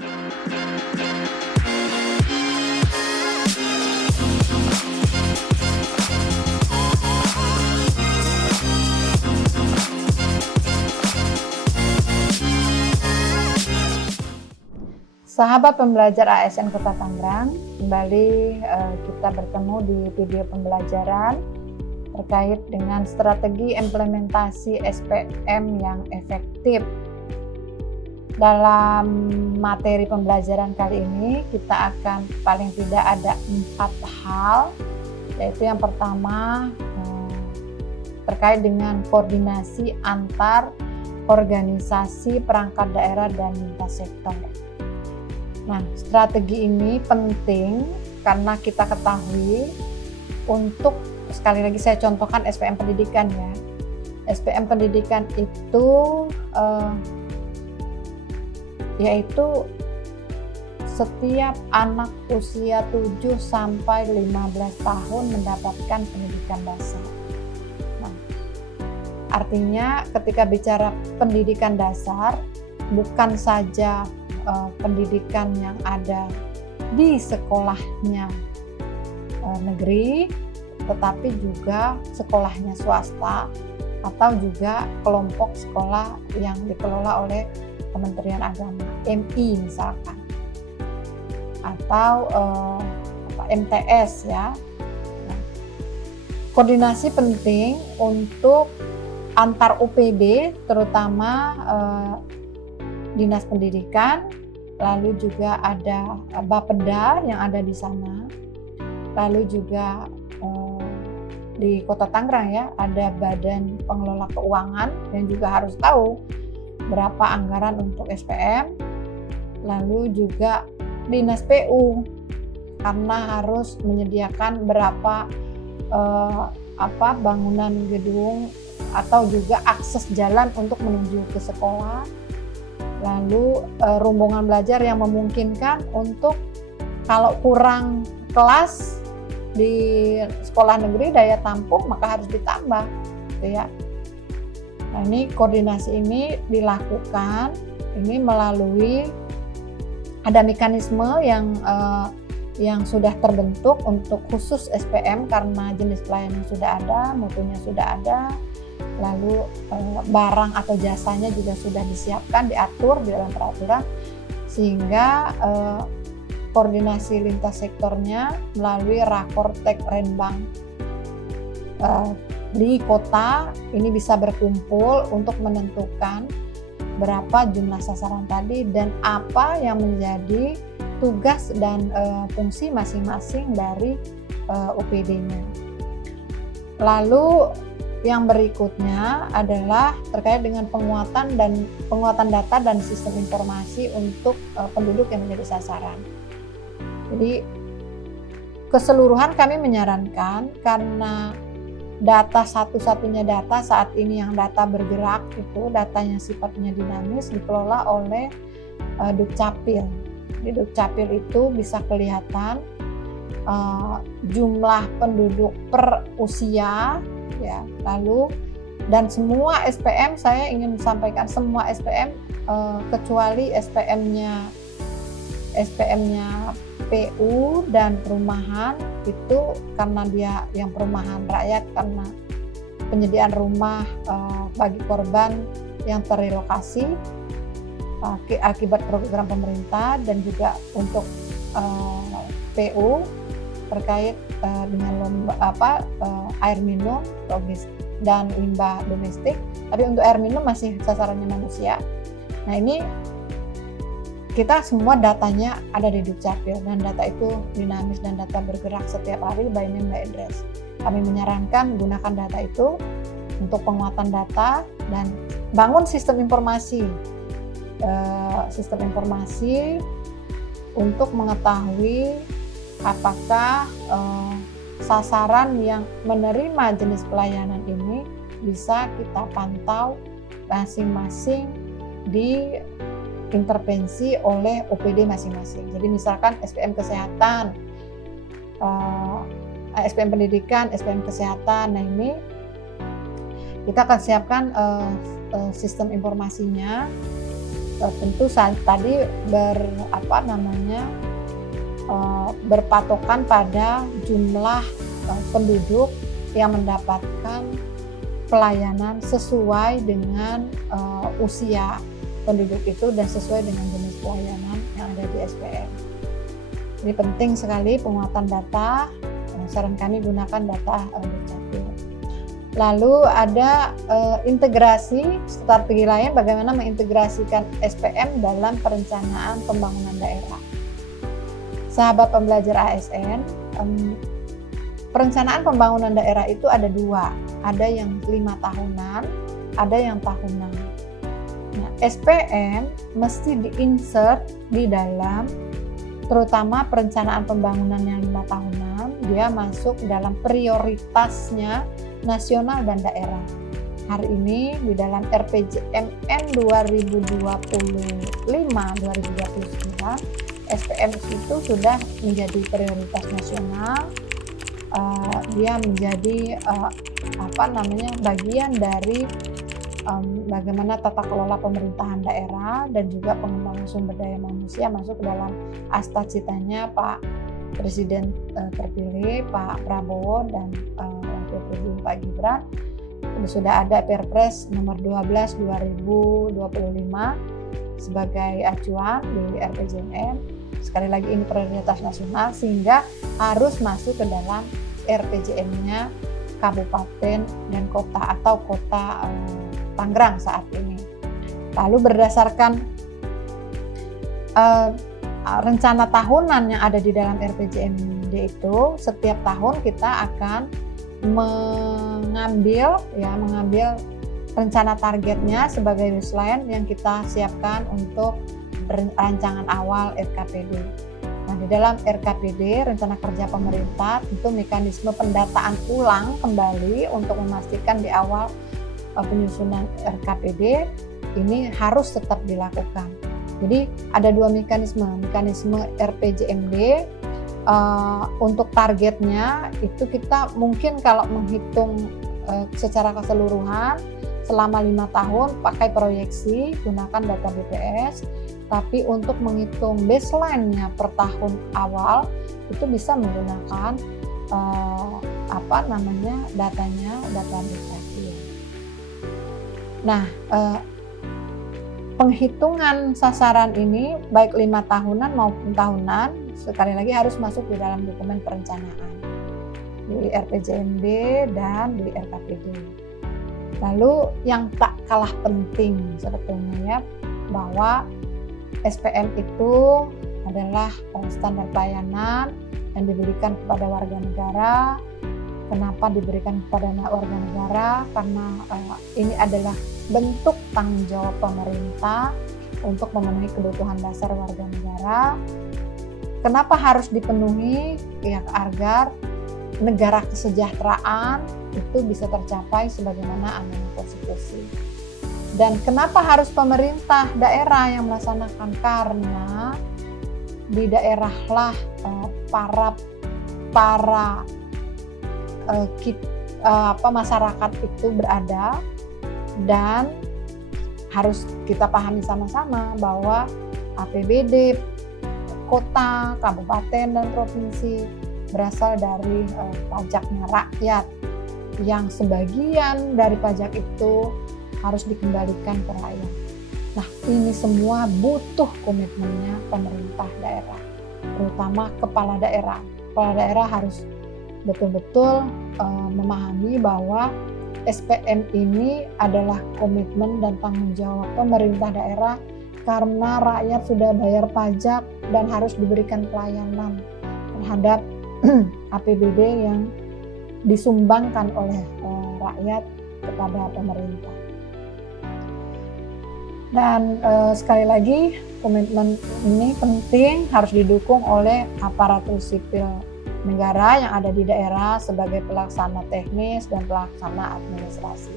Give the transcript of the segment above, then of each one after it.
Sahabat pembelajar ASN Kota Tangerang, kembali kita bertemu di video pembelajaran terkait dengan strategi implementasi SPM yang efektif. Dalam materi pembelajaran kali ini kita akan paling tidak ada 4 hal, yaitu yang pertama terkait dengan koordinasi antar organisasi perangkat daerah dan lintas sektor. Nah, strategi ini penting karena kita ketahui untuk, sekali lagi saya contohkan SPM pendidikan ya. SPM pendidikan itu yaitu setiap anak usia 7 sampai 15 tahun mendapatkan pendidikan dasar. Nah, artinya ketika bicara pendidikan dasar bukan saja pendidikan yang ada di sekolahnya negeri, tetapi juga sekolahnya swasta atau juga kelompok sekolah yang dikelola oleh Kementerian Agama, MI misalkan, atau MTS ya. Nah, koordinasi penting untuk antar UPD, terutama Dinas Pendidikan, lalu juga ada Bapeda yang ada di sana, lalu juga di Kota Tangerang ya ada Badan Pengelola Keuangan yang juga harus tahu berapa anggaran untuk SPM, lalu juga Dinas PU karena harus menyediakan berapa bangunan gedung atau juga akses jalan untuk menuju ke sekolah. Lalu rombongan belajar yang memungkinkan untuk kalau kurang kelas di sekolah negeri daya tampung maka harus ditambah, gitu ya. Nah, ini koordinasi ini dilakukan ini melalui ada mekanisme yang sudah terbentuk untuk khusus SPM karena jenis pelayanan sudah ada, mutunya sudah ada. Lalu barang atau jasanya juga sudah disiapkan, diatur di dalam peraturan, sehingga koordinasi lintas sektornya melalui Rakortek Renbang di kota ini bisa berkumpul untuk menentukan berapa jumlah sasaran tadi dan apa yang menjadi tugas dan fungsi masing-masing dari UPD-nya. Lalu yang berikutnya adalah terkait dengan penguatan data dan sistem informasi untuk penduduk yang menjadi sasaran. Jadi keseluruhan kami menyarankan karena data satu-satunya data saat ini yang data bergerak itu datanya sifatnya dinamis dikelola oleh Dukcapil. Di Dukcapil itu bisa kelihatan jumlah penduduk per usia ya, lalu dan semua SPM, saya ingin sampaikan semua SPM kecuali SPM-nya PU dan perumahan itu karena dia yang perumahan rakyat karena penyediaan rumah bagi korban yang terrelokasi akibat program pemerintah, dan juga untuk PU terkait dengan air minum dan limbah domestik, tapi untuk air minum masih sasarannya manusia. Nah, ini kita semua datanya ada di Dukcapil dan data itu dinamis dan data bergerak setiap hari by name by address. Kami menyarankan gunakan data itu untuk penguatan data dan bangun sistem informasi untuk mengetahui apakah sasaran yang menerima jenis pelayanan ini bisa kita pantau masing-masing di intervensi oleh OPD masing-masing. Jadi misalkan SPM kesehatan, SPM pendidikan, SPM kesehatan, nah ini kita akan siapkan sistem informasinya tentu tadi berpatokan pada jumlah penduduk yang mendapatkan pelayanan sesuai dengan usia penduduk itu dan sesuai dengan jenis pelayanan yang ada di SPM. Ini penting sekali penguatan data. Saran kami gunakan data Dukcapil. Lalu ada integrasi strategi lain bagaimana mengintegrasikan SPM dalam perencanaan pembangunan daerah. Sahabat pembelajar ASN, perencanaan pembangunan daerah itu ada dua, ada yang 5 tahunan, ada yang tahunan. Nah, SPM mesti diinsert di dalam, terutama perencanaan pembangunan yang 5 tahunan, dia masuk dalam prioritasnya nasional dan daerah. Hari ini di dalam RPJMN 2025-2029, SPM itu sudah menjadi prioritas nasional. Dia menjadi bagian dari bagaimana tata kelola pemerintahan daerah dan juga pengembangan sumber daya manusia masuk ke dalam asta-citanya Pak Presiden terpilih Pak Prabowo dan Wakil Presiden Pak Gibran. Sudah ada Perpres nomor 12 2025 sebagai acuan di RPJMN. Sekali lagi ini prioritas nasional sehingga harus masuk ke dalam RPJM-nya kabupaten dan kota atau kota Tangerang saat ini. Lalu berdasarkan rencana tahunan yang ada di dalam RPJMD itu, setiap tahun kita akan mengambil rencana targetnya sebagai baseline yang kita siapkan untuk rancangan awal RKPD. Nah, di dalam RKPD, rencana kerja pemerintah, itu mekanisme pendataan ulang kembali untuk memastikan di awal penyusunan RKPD ini harus tetap dilakukan. Jadi ada dua mekanisme RPJMD untuk targetnya itu kita mungkin kalau menghitung secara keseluruhan selama 5 tahun pakai proyeksi gunakan data BPS, tapi untuk menghitung baseline-nya per tahun awal itu bisa menggunakan data Dukcapil. Nah, penghitungan sasaran ini baik 5 tahunan maupun tahunan sekali lagi harus masuk di dalam dokumen perencanaan di RPJMD dan di RKPD. Lalu yang tak kalah penting sebetulnya ya, bahwa SPM itu adalah standar pelayanan yang diberikan kepada warga negara. Kenapa diberikan kepada warga negara? Karena ini adalah bentuk tanggung jawab pemerintah untuk memenuhi kebutuhan dasar warga negara. Kenapa harus dipenuhi? Ya, agar negara kesejahteraan itu bisa tercapai sebagaimana amanat konstitusi. Dan kenapa harus pemerintah daerah yang melaksanakan? Karena di daerahlah masyarakat itu berada, dan harus kita pahami sama-sama bahwa APBD kota, kabupaten, dan provinsi berasal dari pajaknya rakyat, yang sebagian dari pajak itu harus dikembalikan ke rakyat. Nah, ini semua butuh komitmennya pemerintah daerah, terutama kepala daerah. Kepala daerah harus betul-betul memahami bahwa SPM ini adalah komitmen dan tanggung jawab pemerintah daerah karena rakyat sudah bayar pajak dan harus diberikan pelayanan terhadap APBD yang disumbangkan oleh rakyat kepada pemerintah. Dan sekali lagi komitmen ini penting, harus didukung oleh aparatur sipil negara yang ada di daerah sebagai pelaksana teknis dan pelaksana administrasi.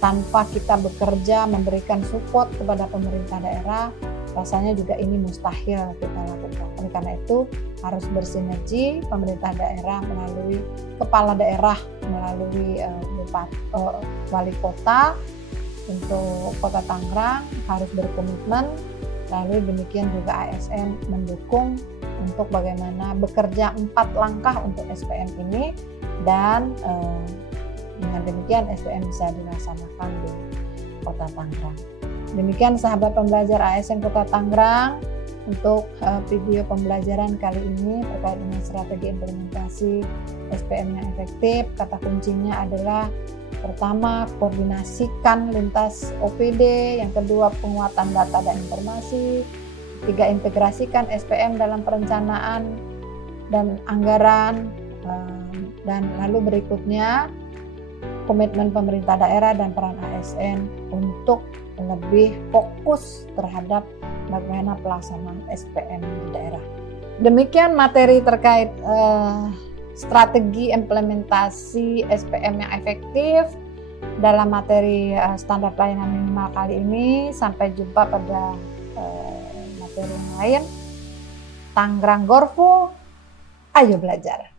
Tanpa kita bekerja memberikan support kepada pemerintah daerah, rasanya juga ini mustahil kita lakukan. Oleh karena itu harus bersinergi pemerintah daerah melalui kepala daerah, melalui wali kota, untuk Kota Tangerang harus berkomitmen, lalu demikian juga ASN mendukung untuk bagaimana bekerja 4 langkah untuk SPM ini, dan dengan demikian SPM bisa dilaksanakan di Kota Tangerang. Demikian sahabat pembelajar ASN Kota Tangerang untuk video pembelajaran kali ini terkait dengan strategi implementasi SPM yang efektif. Kata kuncinya adalah pertama, koordinasikan lintas OPD, yang kedua penguatan data dan informasi, ketiga integrasikan SPM dalam perencanaan dan anggaran, dan lalu berikutnya komitmen pemerintah daerah dan peran ASN untuk lebih fokus terhadap bagaimana pelaksanaan SPM di daerah. Demikian materi terkait strategi implementasi SPM yang efektif dalam materi standar pelayanan minimal kali ini. Sampai jumpa pada materi yang lain. Tangerang Gorfu, ayo belajar.